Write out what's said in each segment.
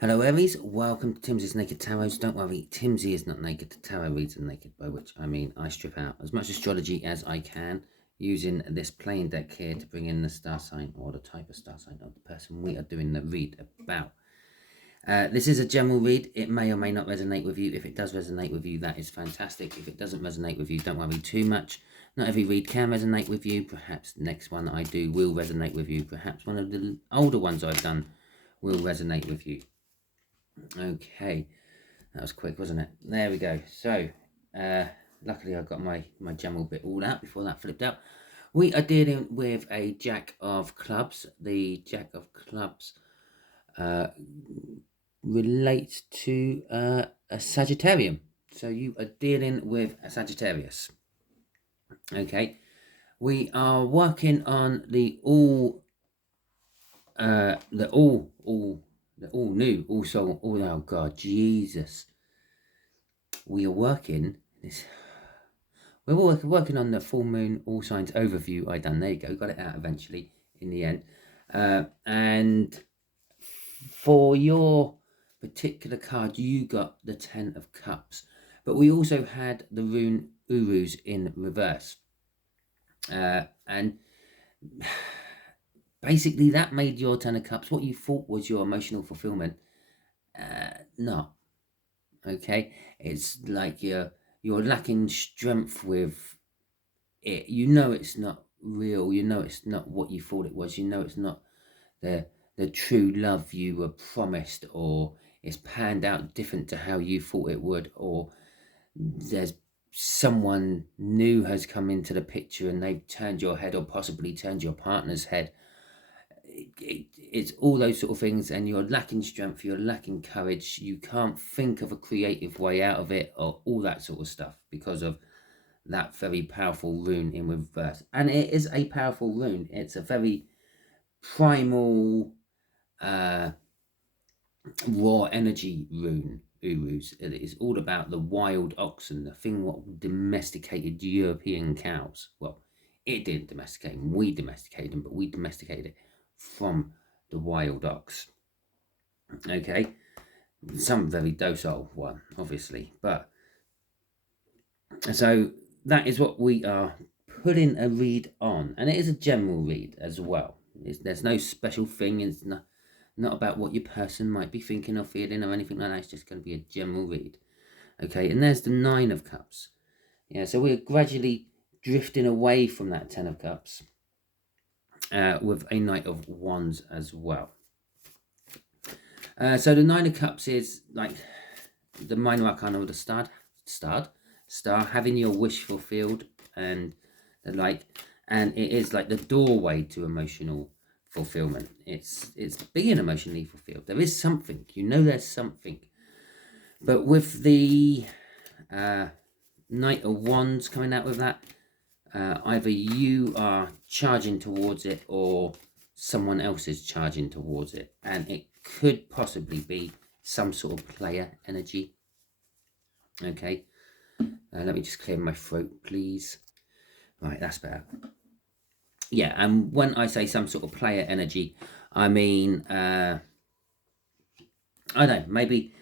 Hello Aries, welcome to Timsy's Naked Tarot. Don't worry, Timsy is not naked. The tarot reads are naked, by which I mean I strip out as much astrology as I can using this plain deck here to bring in the star sign or the type of star sign of the person we are doing the read about. This is a general read. It may or may not resonate with you. If it does resonate with you, that is fantastic. If it doesn't resonate with you, don't worry too much. Not every read can resonate with you. Perhaps the next one I do will resonate with you. Perhaps one of the older ones I've done will resonate with you. Okay, that was quick, wasn't it? There we go. So, luckily I got my general bit all out before that flipped out. We are dealing with a Jack of Clubs. The Jack of Clubs relates to a Sagittarian. So you are dealing with a Sagittarius. Okay, we are working on the all new, also, oh God, Jesus. We are working this. We're working on the full moon all signs overview. I done. There you go. Got it out eventually in the end. And for your particular card, you got the 10 of Cups, but we also had the rune Urus in reverse, and basically that made your 10 of Cups what you thought was your emotional fulfillment. Not okay. It's like you're lacking strength with it. You know it's not real. You know it's not what you thought it was. You know it's not the true love you were promised, or it's panned out different to how you thought it would, or there's someone new has come into the picture and they've turned your head, or possibly turned your partner's head. It's all those sort of things, and you're lacking strength, you're lacking courage, you can't think of a creative way out of it, or all that sort of stuff, because of that very powerful rune in reverse. And it is a powerful rune. It's a very primal, raw energy rune, Urus. It is all about the wild oxen, the thing what domesticated European cows. Well, it didn't domesticate them, we domesticated them, but we domesticated it from the wild ox. Okay, some very docile one, obviously, but so that is what we are putting a read on, and it is a general read as well. There's no special thing. It's not about what your person might be thinking or feeling or anything like that. It's just going to be a general read. Okay, and there's the 9 of Cups. Yeah, so we're gradually drifting away from that 10 of Cups with a Knight of Wands as well. So the 9 of Cups is like the minor arcana of the star, having your wish fulfilled, and the like, and it is like the doorway to emotional fulfillment. It's being emotionally fulfilled. There is something, there's something, but with the Knight of Wands coming out with that, either you are charging towards it or someone else is charging towards it, and it could possibly be some sort of player energy. Okay, let me just clear my throat, please. Right, that's better. Yeah, and when I say some sort of player energy, I mean, I don't know, maybe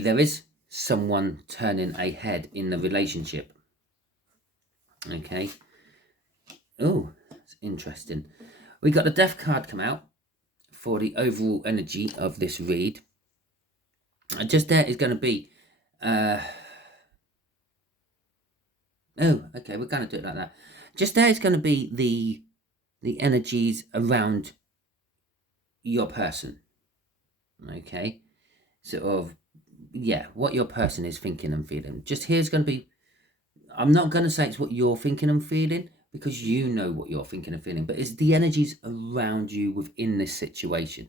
there is someone turning a head in the relationship. Okay. Oh, that's interesting. We got the Death card come out for the overall energy of this read. And just there is going to be, oh, okay, we're going to do it like that. Just there is going to be the energies around your person. Okay, sort of, yeah, what your person is thinking and feeling. Just here's going to be, I'm not going to say it's what you're thinking and feeling, because you know what you're thinking and feeling, but it's the energies around you within this situation.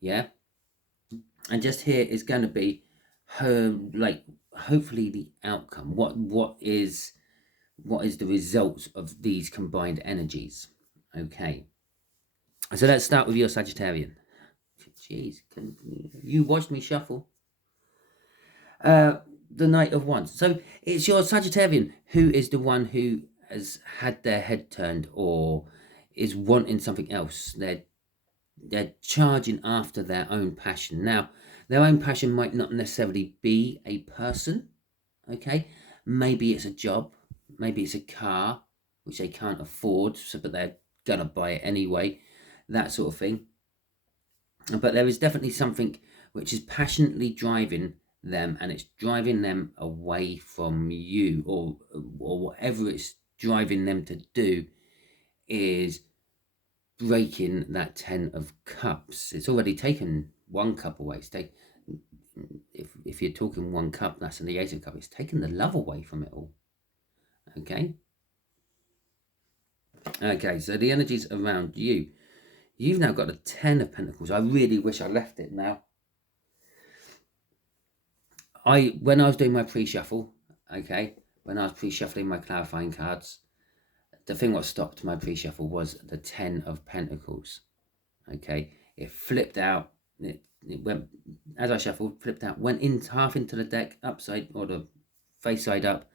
Yeah, and just here is going to be her, like, hopefully the outcome. What is the results of these combined energies? Okay, so let's start with your Sagittarian. Jeez, you watched me shuffle. The Knight of Wands. So it's your Sagittarian who is the one who has had their head turned, or is wanting something else. they're charging after their own passion. Now, their own passion might not necessarily be a person, okay? Maybe it's a job, maybe it's a car, which they can't afford, so, but they're going to buy it anyway, that sort of thing. But there is definitely something which is passionately driving them, and it's driving them away from you, or whatever it's driving them to do is breaking that 10 of cups. It's already taken 1 cup away. It's if you're talking 1 cup, that's in the 8 of cups. It's taken the love away from it all. Okay. Okay, so the energies around you. You've now got a 10 of Pentacles. I really wish I left it now. When I was doing my pre-shuffle, okay, when I was pre-shuffling my clarifying cards, the thing what stopped my pre-shuffle was the 10 of Pentacles. Okay, it flipped out. It went, as I shuffled, flipped out, went in half into the deck, upside, or the face side up,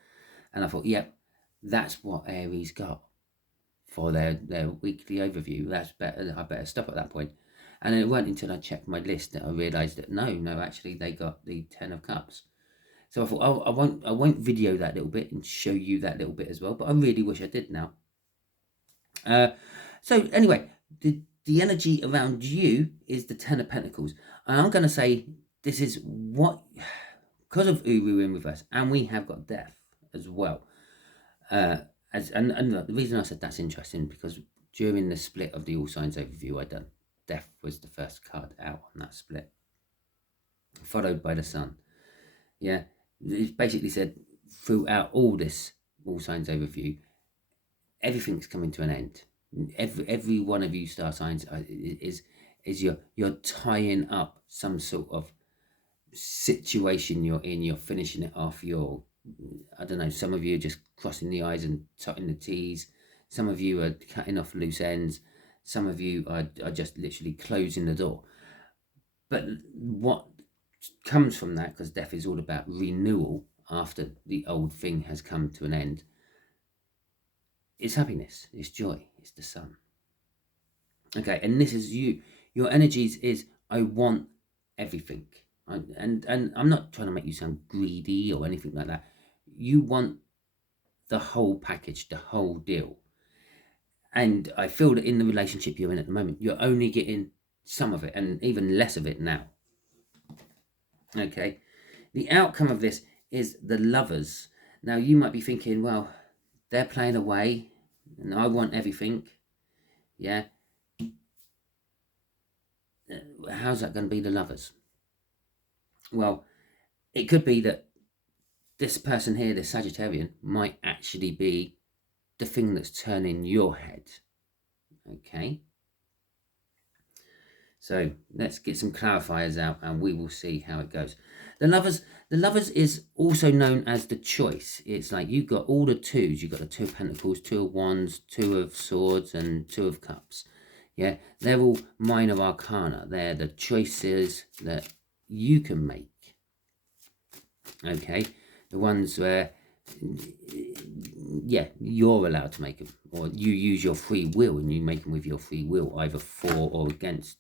and I thought, yep, that's what Aries got for their weekly overview. That's better. I better stop at that point. And it weren't until I checked my list that I realised that no, actually they got the 10 of Cups. So I thought, oh, I won't video that little bit and show you that little bit as well. But I really wish I did now. So anyway, the energy around you is the 10 of Pentacles. And I'm going to say this is what, because of Uru in reverse, and we have got death as well. And the reason I said that's interesting, because during the split of the all signs overview I done, death was the first card out on that split, followed by the sun. Yeah, it basically said throughout all this all signs overview, everything's coming to an end. Every one of you star signs is you're tying up some sort of situation you're in. You're finishing it off. I don't know, some of you are just crossing the I's and dotting the T's. Some of you are cutting off loose ends. Some of you are just literally closing the door. But what comes from that, because death is all about renewal after the old thing has come to an end, it's happiness, it's joy, it's the sun. Okay, and this is you. Your energies is, I want everything. And I'm not trying to make you sound greedy or anything like that. You want the whole package, the whole deal. And I feel that in the relationship you're in at the moment, you're only getting some of it, and even less of it now. Okay, the outcome of this is the Lovers. Now you might be thinking, well, they're playing away and I want everything. Yeah, how's that going to be the Lovers? Well, it could be that this person here, this Sagittarian, might actually be the thing that's turning your head. Okay, so let's get some clarifiers out and we will see how it goes. The Lovers is also known as the choice. It's like you've got all the twos. You've got the 2 of Pentacles, 2 of Wands, 2 of Swords, and 2 of Cups. Yeah, they're all minor arcana. They're the choices that you can make. Okay, the ones where, yeah, you're allowed to make them, or you use your free will and you make them with your free will, either for or against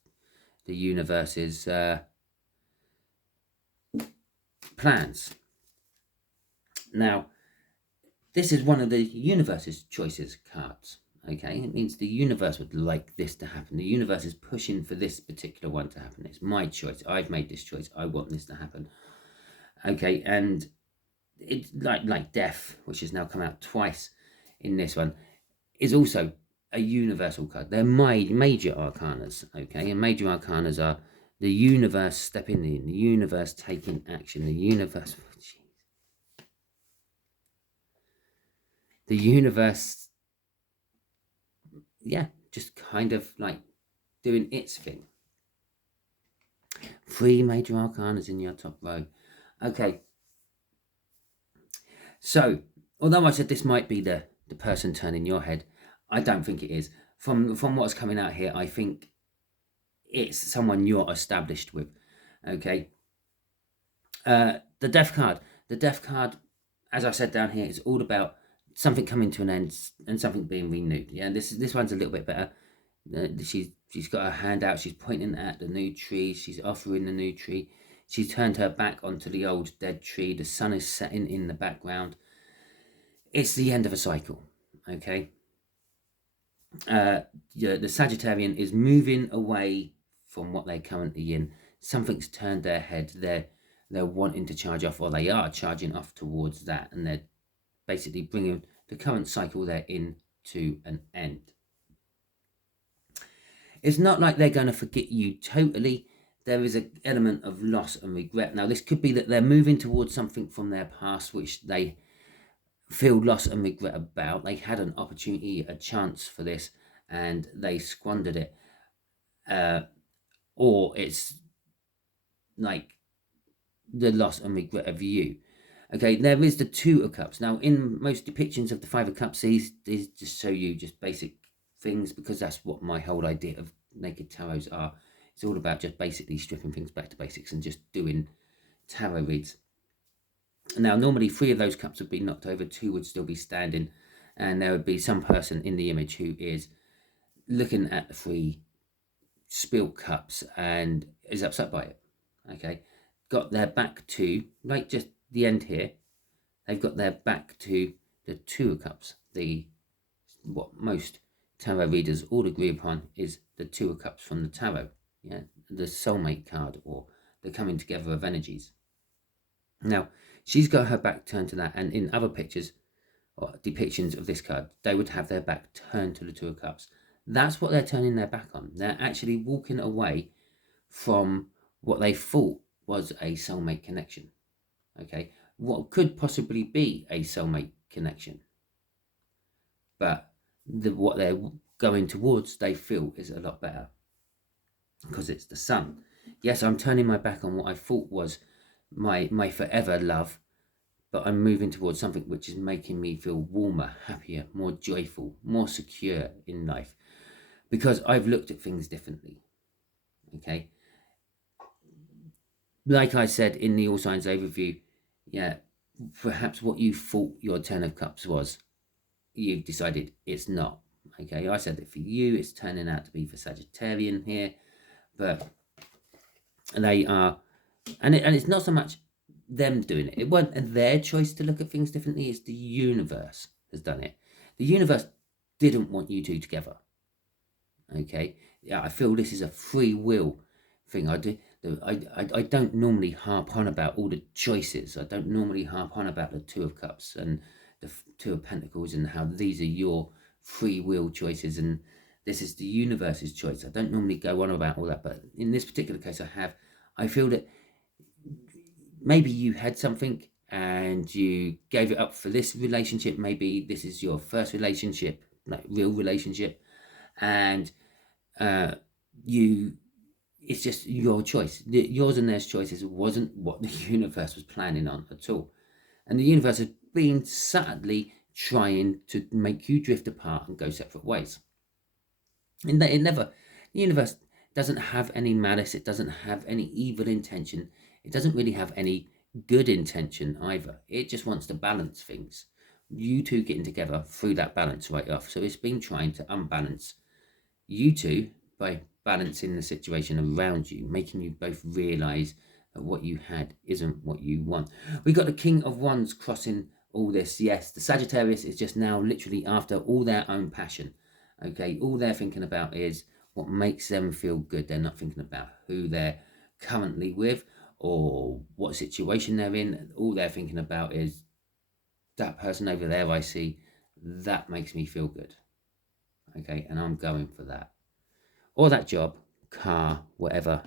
the universe's plans. Now, this is one of the universe's choices cards. Okay, it means the universe would like this to happen. The universe is pushing for this particular one to happen. It's my choice. I've made this choice. I want this to happen. Okay, and it's like death, which has now come out twice in this one, is also a universal card. They're major arcanas. Okay, and major arcanas are the universe stepping in, the universe taking action, the universe. The universe, yeah, just kind of like doing its thing. 3 major arcanas in your top row. Okay. So, although I said this might be the person turning your head, I don't think it is. From what's coming out here, I think it's someone you're established with. Okay. The Death card. The Death card, as I said down here, is all about something coming to an end and something being renewed. Yeah, this one's a little bit better. She's She's got her hand out. She's pointing at the new tree. She's offering the new tree. She's turned her back onto the old dead tree. The sun is setting in the background. It's the end of a cycle, okay? The Sagittarian is moving away from what they're currently in. Something's turned their head. They're wanting to charge off, or they are charging off towards that, and they're basically bringing the current cycle they're in to an end. It's not like they're going to forget you totally. There is an element of loss and regret. Now, this could be that they're moving towards something from their past which they feel loss and regret about. They had an opportunity, a chance for this, and they squandered it. Or it's like the loss and regret of you. Okay, there is the Two of Cups. Now, in most depictions of the Five of Cups, these just show you just basic things, because that's what my whole idea of naked tarots are. It's all about just basically stripping things back to basics and just doing tarot reads. Now, normally 3 of those cups would be knocked over, 2 would still be standing, and there would be some person in the image who is looking at the 3 spilt cups and is upset by it. Okay, got their back to, like just the end here, they've got their back to the Two of Cups. What most tarot readers all agree upon is the Two of Cups from the tarot. Yeah, the soulmate card, or the coming together of energies. Now, she's got her back turned to that, and in other pictures or depictions of this card, they would have their back turned to the Two of Cups. That's what they're turning their back on. They're actually walking away from what they thought was a soulmate connection. Okay, what could possibly be a soulmate connection, but what they're going towards, they feel is a lot better, because it's the Sun. Yes, I'm turning my back on what I thought was my forever love, but I'm moving towards something which is making me feel warmer, happier, more joyful, more secure in life, because I've looked at things differently. Okay, like I said in the All Signs overview, yeah, perhaps what you thought your 10 of Cups was, you've decided it's not. Okay, I said that for you, it's turning out to be for Sagittarian here, but they are, and it's not so much them doing it. It wasn't their choice to look at things differently. It's the universe has done it. The universe didn't want you two together. Okay, yeah, I feel this is a free will thing. I don't normally harp on about all the choices. I don't normally harp on about the Two of Cups and the Two of Pentacles and how these are your free will choices and this is the universe's choice. I don't normally go on about all that, but in this particular case I feel that maybe you had something and you gave it up for this relationship. Maybe this is your first relationship, like real relationship, and it's just your choice. Yours and theirs choices wasn't what the universe was planning on at all. And the universe has been subtly trying to make you drift apart and go separate ways. And the universe doesn't have any malice. It doesn't have any evil intention. It doesn't really have any good intention either. It just wants to balance things. You two getting together threw that balance right off. So it's been trying to unbalance you two by balancing the situation around you, making you both realize that what you had isn't what you want. We got the King of Wands crossing all this. Yes, the Sagittarius is just now literally after all their own passion. Okay, all they're thinking about is what makes them feel good. They're not thinking about who they're currently with or what situation they're in. All they're thinking about is that person over there I see, that makes me feel good. Okay, and I'm going for that. Or that job, car, whatever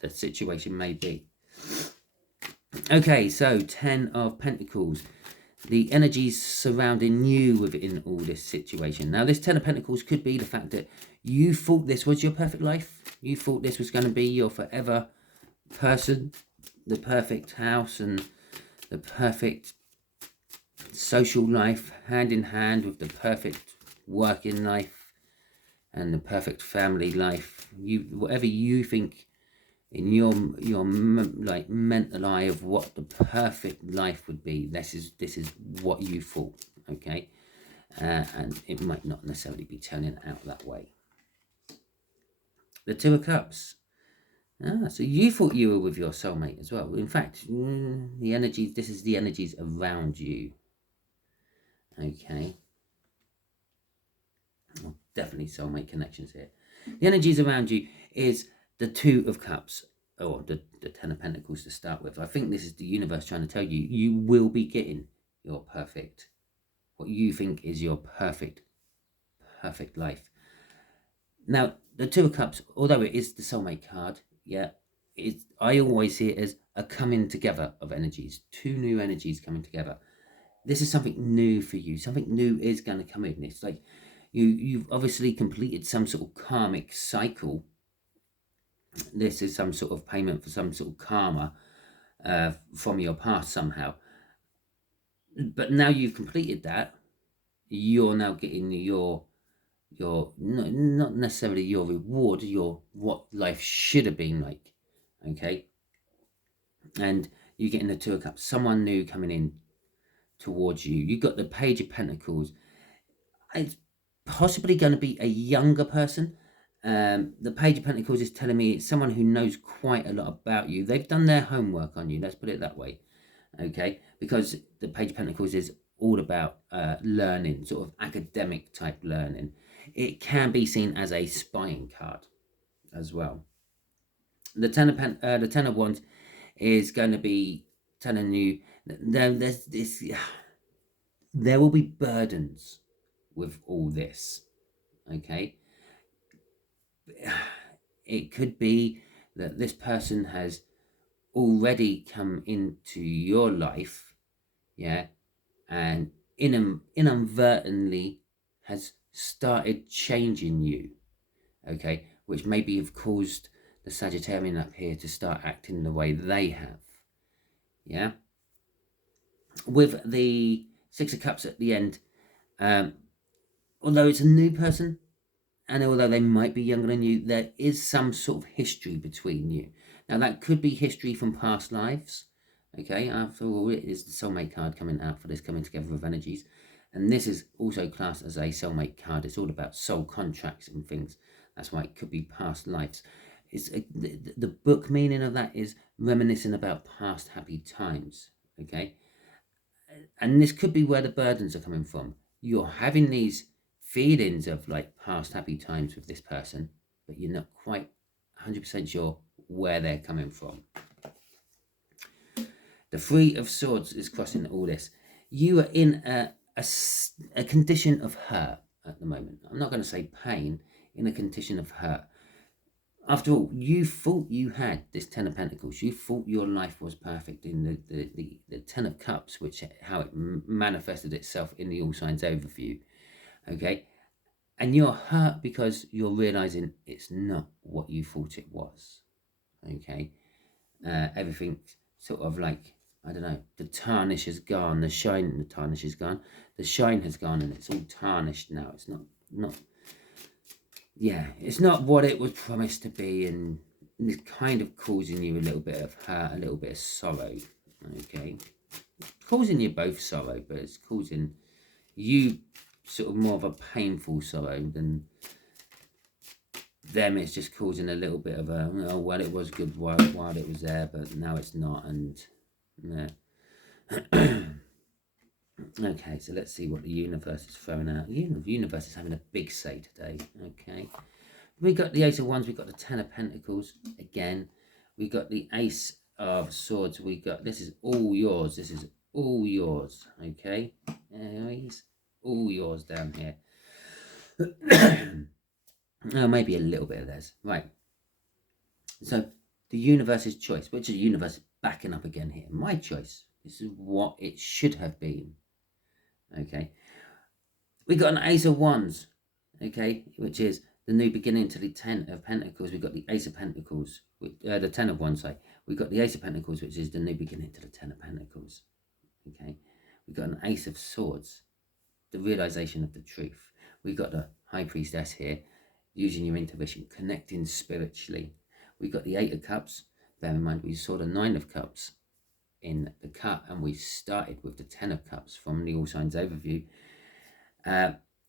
the situation may be. Okay, so 10 of Pentacles. The energies surrounding you within all this situation. Now, this 10 of Pentacles could be the fact that you thought this was your perfect life. You thought this was going to be your forever person, the perfect house and the perfect social life, hand in hand with the perfect working life and the perfect family life. Whatever you think in your like mental eye of what the perfect life would be, this is what you thought. Okay, and it might not necessarily be turning out that way. The Two of Cups. So you thought you were with your soulmate as well. In fact, the energies, this is the energies around you. Okay. Well, definitely soulmate connections here. The energies around you is the Two of Cups, or the Ten of Pentacles to start with. I think this is the universe trying to tell you, you will be getting your perfect, what you think is your perfect life. Now, the Two of Cups, although it is the soulmate card, yeah, I always see it as a coming together of energies, two new energies coming together. This is something new for you. Something new is going to come in. It's like you've obviously completed some sort of karmic cycle. This is some sort of payment for some sort of karma from your past somehow. But now you've completed that, you're now getting your not necessarily your reward, your what life should have been like. Okay, and you're getting the Two of Cups, someone new coming in towards you. You got the Page of Pentacles. It's possibly going to be a younger person. The Page of Pentacles is telling me it's someone who knows quite a lot about you. They've done their homework on you, let's put it that way. Okay, because the Page of Pentacles is all about learning, sort of academic type learning. It can be seen as a spying card as well. The Ten of Wands is going to be telling you that there will be burdens with all this. Okay, it could be that this person has already come into your life, yeah, and inadvertently has started changing you, okay, which maybe have caused the Sagittarian up here to start acting the way they have, yeah. With the Six of Cups at the end, although it's a new person, and although they might be younger than you, there is some sort of history between you. Now, that could be history from past lives, okay? After all, it is the soulmate card coming out for this coming together of energies. And this is also classed as a soulmate card. It's all about soul contracts and things. That's why it could be past lives. The book meaning of that is reminiscing about past happy times, okay? And this could be where the burdens are coming from. You're having these feelings of like past happy times with this person, but you're not quite 100% sure where they're coming from. The Three of Swords is crossing all this. You are in a condition of hurt at the moment. I'm not going to say pain, in a condition of hurt. After all, you thought you had this Ten of Pentacles. You thought your life was perfect in the Ten of Cups, which how it manifested itself in the All Signs overview. Okay, and you're hurt because you're realizing it's not what you thought it was. Okay, everything sort of like, I don't know, the tarnish has gone, the tarnish is gone, the shine has gone, and it's all tarnished now. It's not yeah, it's not what it was promised to be, and it's kind of causing you a little bit of hurt, a little bit of sorrow. Okay, causing you both sorrow, but it's causing you sort of more of a painful sorrow than them. It's just causing a little bit of a, oh, well, it was good while it was there, but now it's not. And yeah. Okay, so let's see what the universe is throwing out. The universe is having a big say today. Okay, we got the Ace of Wands, we got the Ten of Pentacles again, we got the Ace of Swords, we got, this is all yours, this is all yours. Okay, Aries, all yours down here. Oh, maybe a little bit of theirs. Right, so the universe's choice, which the universe is backing up again here. My choice, this is what it should have been. Okay, we got an Ace of Wands, okay, which is the new beginning to the Ten of Pentacles. We got the Ace of Pentacles, the Ten of Wands, sorry. We got the Ace of Pentacles, which is the new beginning to the Ten of Pentacles. Okay, we got an Ace of Swords, the realization of the truth. We got the High Priestess here, using your intuition, connecting spiritually. We got the Eight of Cups. Bear in mind, we saw the Nine of Cups in the cut, and we started with the Ten of Cups from the All Signs overview.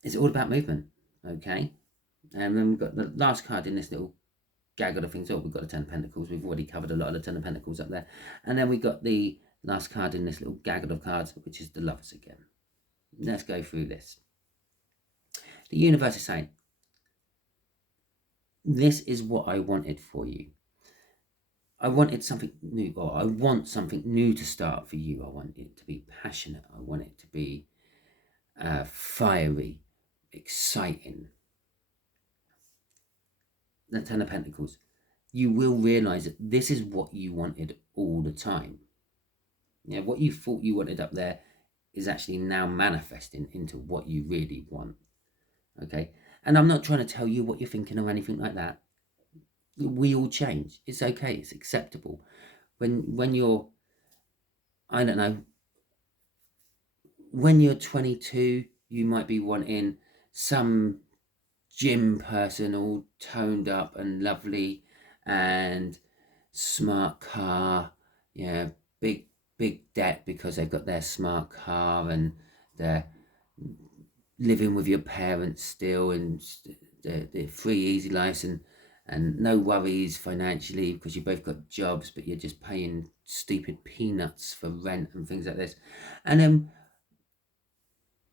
It's all about movement, okay? And then we've got the last card in this little gaggle of things. Oh, we've got the Ten of Pentacles. We've already covered a lot of the Ten of Pentacles up there. And then we got the last card in this little gaggle of cards, which is the Lovers again. Let's go through this. The universe is saying, this is what I wanted for you. I wanted something new, or I want something new to start for you. I want it to be passionate. I want it to be fiery, exciting. The Ten of Pentacles. You will realise that this is what you wanted all the time. Yeah, what you thought you wanted up there is actually now manifesting into what you really want. Okay? And I'm not trying to tell you what you're thinking or anything like that. We all change. It's okay. It's acceptable. When you're, I don't know, when you're 22, you might be wanting some gym person all toned up and lovely and smart car, yeah, big debt because they've got their smart car and they're living with your parents still and they're free easy lives and no worries financially because you both got jobs, but you're just paying stupid peanuts for rent and things like this. And then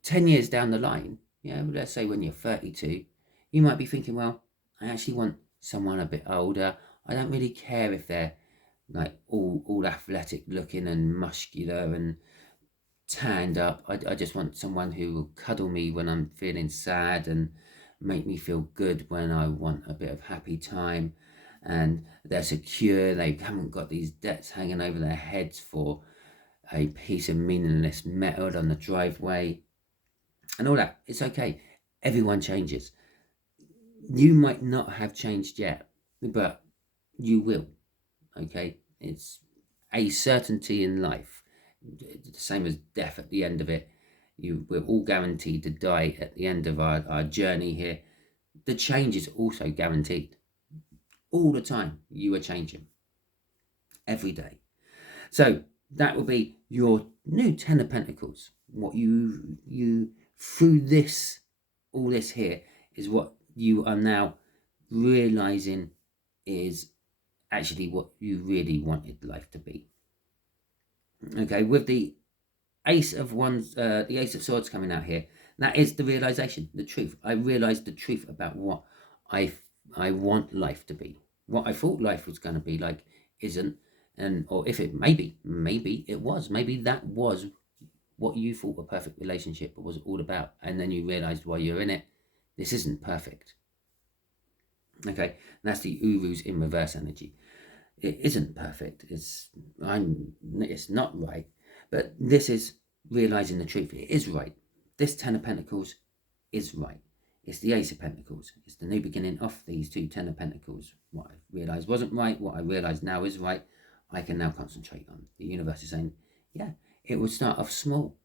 10 years down the line, yeah, let's say when you're 32, you might be thinking, well, I actually want someone a bit older. I don't really care if they're like all athletic looking and muscular and tanned up. I just want someone who will cuddle me when I'm feeling sad and make me feel good when I want a bit of happy time. And they're secure. They haven't got these debts hanging over their heads for a piece of meaningless metal on the driveway and all that. It's okay. Everyone changes. You might not have changed yet, but you will. Okay? It's a certainty in life. The same as death at the end of it. We're all guaranteed to die at the end of our journey here. The change is also guaranteed. All the time, you are changing. Every day. So that will be your new Ten of Pentacles. What you through this, all this here, is what you are now realizing is actually what you really wanted life to be. Okay, with the Ace of Wands, the Ace of Swords coming out here, that is the realization, the truth. I realized the truth about what I want life to be. What I thought life was going to be like isn't, and or if it maybe it was, maybe that was what you thought a perfect relationship was all about, and then you realized while you're in it, this isn't perfect. Okay, and that's the Urus in reverse energy. It isn't perfect. It's not right. But this is realizing the truth. It is right. This Ten of Pentacles is right. It's the Ace of Pentacles. It's the new beginning of these two Ten of Pentacles. What I realized wasn't right. What I realized now is right. I can now concentrate on. The universe is saying, yeah, it will start off small.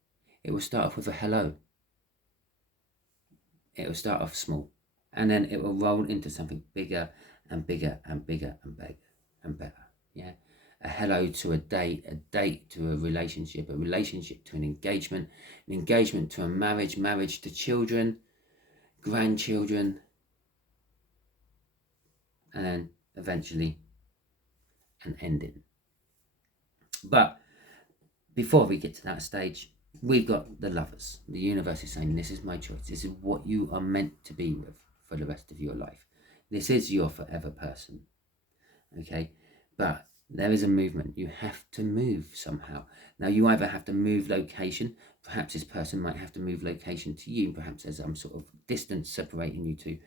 It will start off with a hello. It will start off small. And then it will roll into something bigger and bigger and bigger and bigger and better. Yeah. A hello to a date to a relationship to an engagement to a marriage to children, grandchildren, and then eventually an ending. But before we get to that stage, we've got the Lovers. The universe is saying, this is my choice. This is what you are meant to be with for the rest of your life. This is your forever person. Okay? But there is a movement. You have to move somehow. Now, you either have to move location. Perhaps this person might have to move location to you. Perhaps there's some sort of distance separating you two.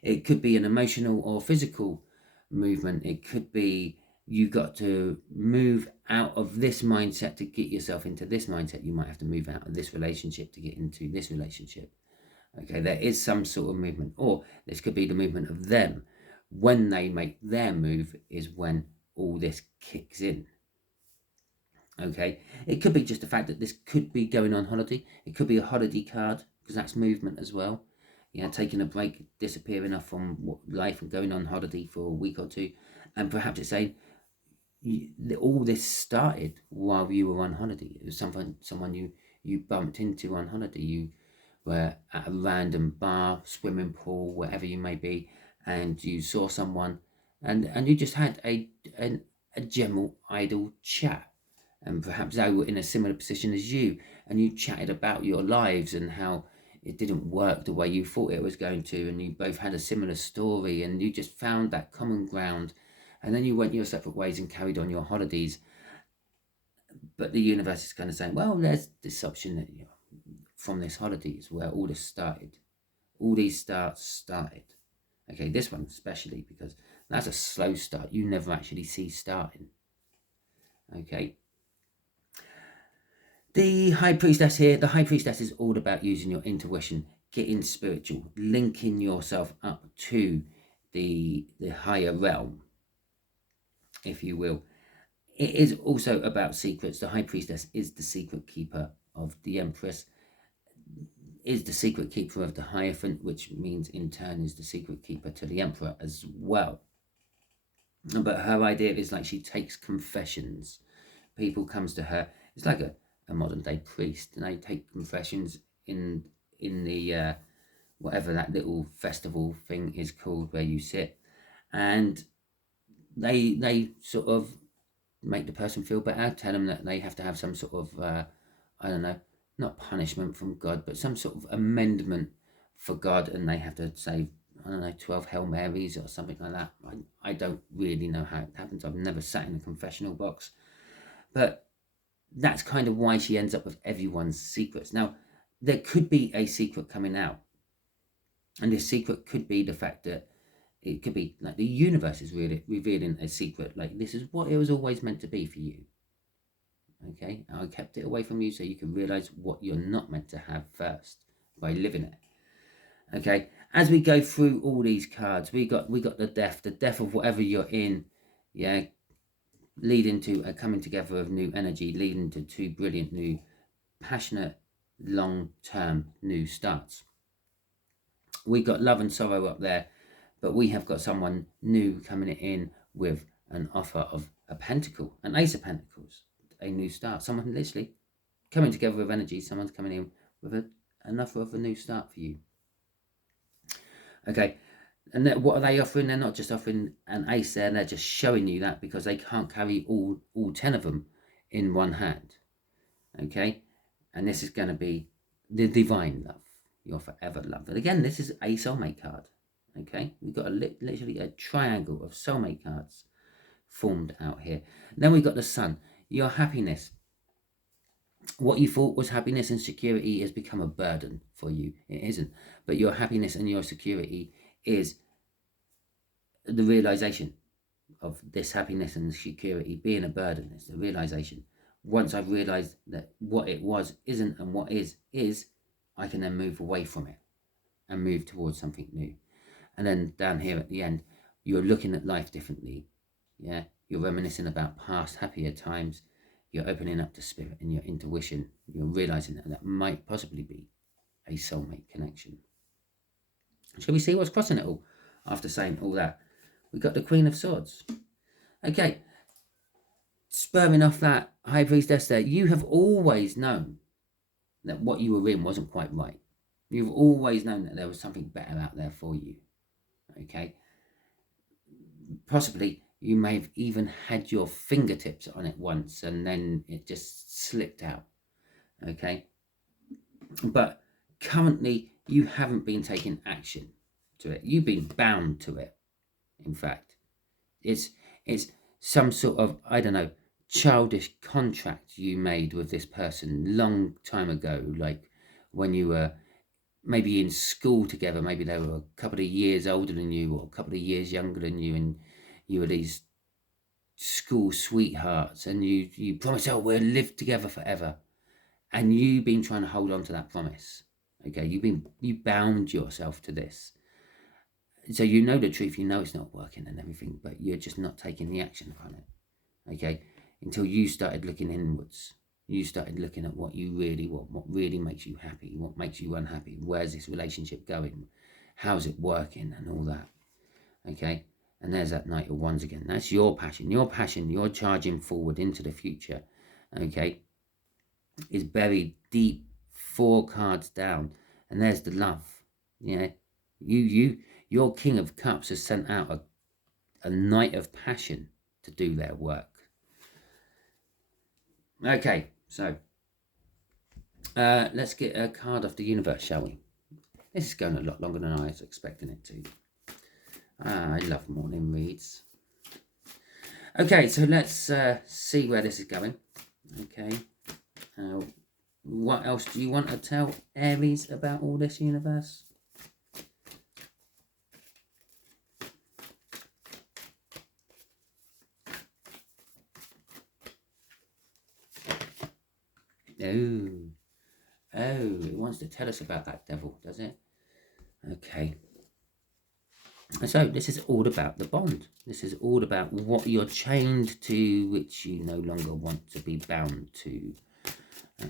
It could be an emotional or physical movement. It could be you got to move out of this mindset to get yourself into this mindset. You might have to move out of this relationship to get into this relationship. Okay, there is some sort of movement. Or this could be the movement of them. When they make their move is when all this kicks in. Okay, it could be just the fact that this could be going on holiday. It could be a holiday card because that's movement as well. Yeah, taking a break, disappearing off from life and going on holiday for a week or two. And perhaps it's saying all this started while you were on holiday. It was someone you bumped into on holiday. You were at a random bar, swimming pool, wherever you may be, and you saw someone and you just had a general idle chat, and perhaps they were in a similar position as you, and you chatted about your lives and how it didn't work the way you thought it was going to, and you both had a similar story, and you just found that common ground, and then you went your separate ways and carried on your holidays. But the universe is kind of saying, well, there's this option that from this holidays where all this started, all these started. Okay, this one especially, because that's a slow start. You never actually see starting. Okay. The High Priestess here, the High Priestess is all about using your intuition, getting spiritual, linking yourself up to the higher realm, if you will. It is also about secrets. The High Priestess is the secret keeper of the Empress, is the secret keeper of the Hierophant, which means in turn is the secret keeper to the Emperor as well. But her idea is like she takes confessions. People comes to her. It's like a modern day priest, and they take confessions in the whatever that little festival thing is called where you sit, and they sort of make the person feel better, tell them that they have to have some sort of I don't know, not punishment from God, but some sort of amendment for God, and they have to say, I don't know, 12 Hail Marys or something like that. I don't really know how it happens. I've never sat in a confessional box, but that's kind of why she ends up with everyone's secrets. Now, there could be a secret coming out, and this secret could be the fact that it could be like the universe is really revealing a secret, like this is what it was always meant to be for you. Okay, I kept it away from you so you can realize what you're not meant to have first by living it. Okay, as we go through all these cards, we got the death of whatever you're in, yeah, leading to a coming together of new energy, leading to two brilliant new, passionate, long-term new starts. We got love and sorrow up there, but we have got someone new coming in with an offer of a pentacle, an ace of pentacles, a new start. Someone literally coming together with energy. Someone's coming in with an offer of a new start for you. Okay, and what are they offering? They're not just offering an ace there, they're just showing you that because they can't carry all 10 of them in one hand. Okay, and this is going to be the divine love, your forever love. And again, this is a soulmate card. Okay, we've got literally a triangle of soulmate cards formed out here. And then we've got the sun, your happiness. What you thought was happiness and security has become a burden for you. It isn't. But your happiness and your security is the realization of this happiness and security being a burden. It's the realization. Once I've realized that what it was isn't and what is, I can then move away from it and move towards something new. And then down here at the end, you're looking at life differently. Yeah, you're reminiscing about past happier times. You're opening up to spirit and your intuition. You're realizing that might possibly be a soulmate connection. Shall we see what's crossing it all? After saying all that, we got the Queen of Swords. Okay, spurring off that High Priestess there, you have always known that what you were in wasn't quite right. You've always known that there was something better out there for you. Okay, possibly you may have even had your fingertips on it once and then it just slipped out. Okay, but currently you haven't been taking action to it. You've been bound to it. In fact, it's some sort of, I don't know, childish contract you made with this person long time ago, like when you were maybe in school together. Maybe they were a couple of years older than you or a couple of years younger than you, and you were these school sweethearts, and you promised, oh, we'll live together forever, and you've been trying to hold on to that promise. Okay, you bound yourself to this, so you know the truth, you know it's not working and everything, but you're just not taking the action on it. Okay, until you started looking inwards. You started looking at what you really want, what really makes you happy, what makes you unhappy, where's this relationship going, how's it working, and all that. Okay, and there's that Knight of Wands again. That's your passion. Your passion, you're charging forward into the future, okay, is buried deep 4 cards down. And there's the love. Yeah, your King of Cups has sent out a night of passion to do their work. Okay, so let's get a card off the universe, shall we? This is going a lot longer than I was expecting it to. I love morning reads. Okay, so let's see where this is going. Okay. What else do you want to tell Aries about all this universe? Oh, it wants to tell us about that devil, does it? Okay. So this is all about the bond. This is all about what you're chained to, which you no longer want to be bound to.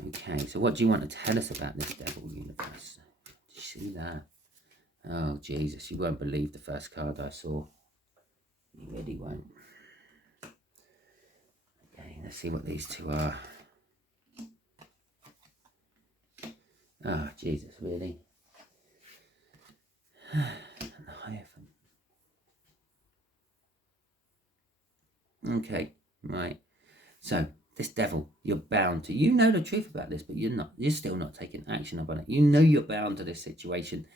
Okay, so what do you want to tell us about this devil universe? Do you see that? Oh, Jesus, you won't believe the first card I saw. You really won't. Okay, let's see what these two are. Oh, Jesus, really? And the Hierophant. Okay, right. So, this devil, you're bound to. You know the truth about this, but you're not. You're still not taking action upon it. You know you're bound to this situation.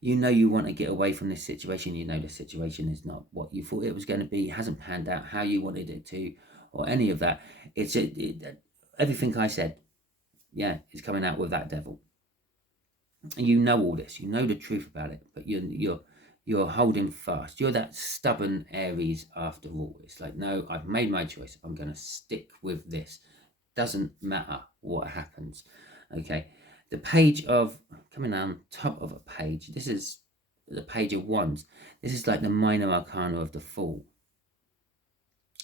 You know you want to get away from this situation. You know the situation is not what you thought it was going to be. It hasn't panned out how you wanted it to, or any of that. It's everything I said, yeah, is coming out with that devil. And you know all this. You know the truth about it, but you're holding fast. You're that stubborn Aries after all. It's like, no, I've made my choice. I'm going to stick with this. Doesn't matter what happens. Okay. The page of, coming on top of a page, this is the page of wands. This is like the minor arcana of the Fool.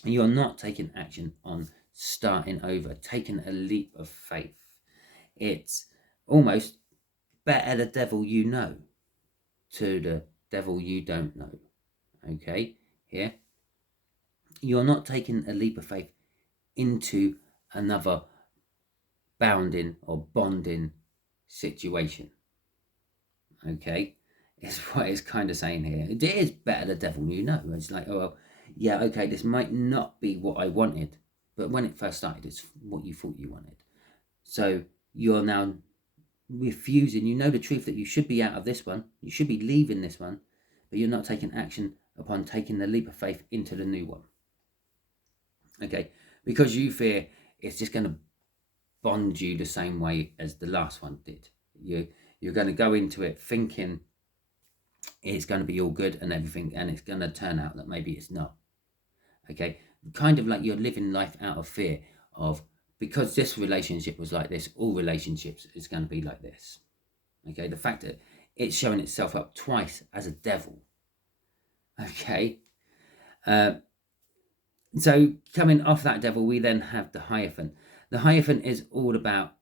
And you're not taking action on starting over, taking a leap of faith. It's almost better the devil you know to the devil you don't know. Okay, here. You're not taking a leap of faith into another bounding or bonding situation. Okay, is what it's kind of saying here. It is better the devil you know. It's like, oh, well, yeah, okay, this might not be what I wanted, but when it first started, it's what you thought you wanted. So you're now refusing. You know the truth that you should be out of this one. You should be leaving this one, but you're not taking action upon taking the leap of faith into the new one. Okay, because you fear it's just going to bond you the same way as the last one did. You're going to go into it thinking it's going to be all good and everything, and it's going to turn out that maybe it's not. Okay, kind of like you're living life out of fear of, because this relationship was like this, all relationships is going to be like this. Okay, the fact that it's showing itself up twice as a devil. Okay, so coming off that devil, we then have the Hierophant. The Hierophant is all about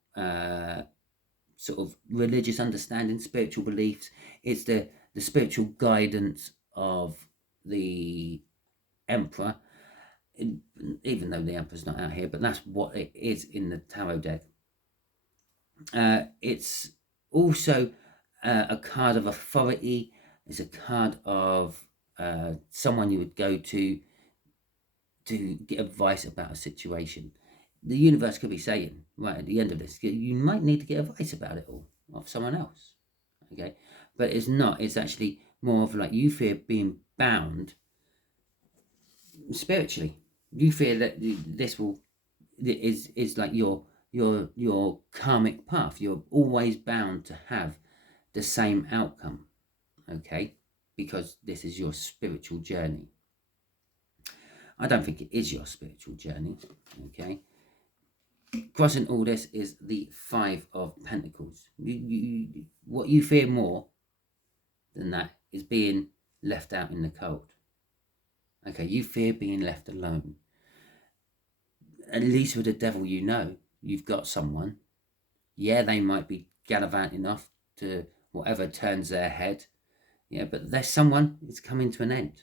sort of religious understanding, spiritual beliefs. It's the spiritual guidance of the Emperor, even though the Emperor's not out here, but that's what it is in the tarot deck. It's also a card of authority. It's a card of someone you would go to get advice about a situation. The universe could be saying, right at the end of this, you might need to get advice about it all of someone else. Okay, but it's not. It's actually more of like you fear being bound spiritually. You fear that this is like your karmic path. You're always bound to have the same outcome. Okay, because this is your spiritual journey. I don't think it is your spiritual journey. Okay. Crossing all this is the Five of Pentacles. What you fear more than that is being left out in the cold. Okay, you fear being left alone. At least with the devil, you know you've got someone. Yeah, they might be gallivant enough to whatever turns their head. Yeah, but there's someone. It's coming to an end.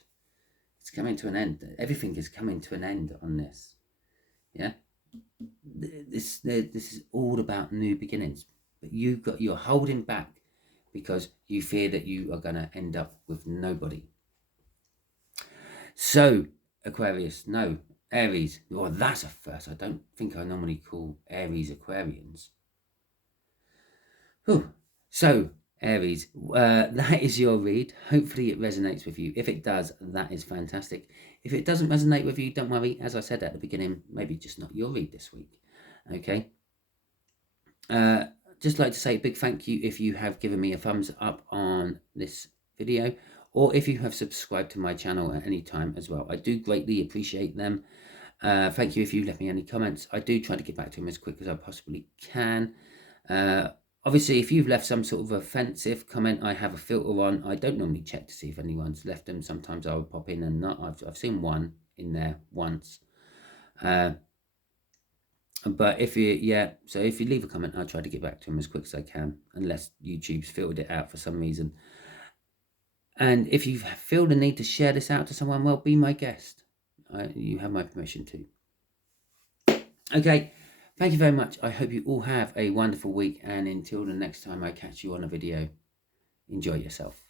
It's coming to an end. Everything is coming to an end on this. Yeah. This is all about new beginnings, but you're holding back because you fear that you are going to end up with nobody. So, Aquarius, no, Aries. Well, that's a first. I don't think I normally call Aries Aquarians. Whew. So, Aries, that is your read. Hopefully it resonates with you. If it does, that is fantastic. If it doesn't resonate with you, don't worry. As I said at the beginning, maybe just not your read this week. Okay. Just like to say a big thank you if you have given me a thumbs up on this video, or if you have subscribed to my channel at any time as well. I do greatly appreciate them. Thank you if you left me any comments. I do try to get back to them as quick as I possibly can. Obviously, if you've left some sort of offensive comment, I have a filter on. I don't normally check to see if anyone's left them. Sometimes I'll pop in and not. I've seen one in there once. But if you, so if you leave a comment, I'll try to get back to them as quick as I can, unless YouTube's filtered it out for some reason. And if you feel the need to share this out to someone, well, be my guest. You have my permission to. Okay, thank you very much. I hope you all have a wonderful week. And until the next time I catch you on a video, enjoy yourself.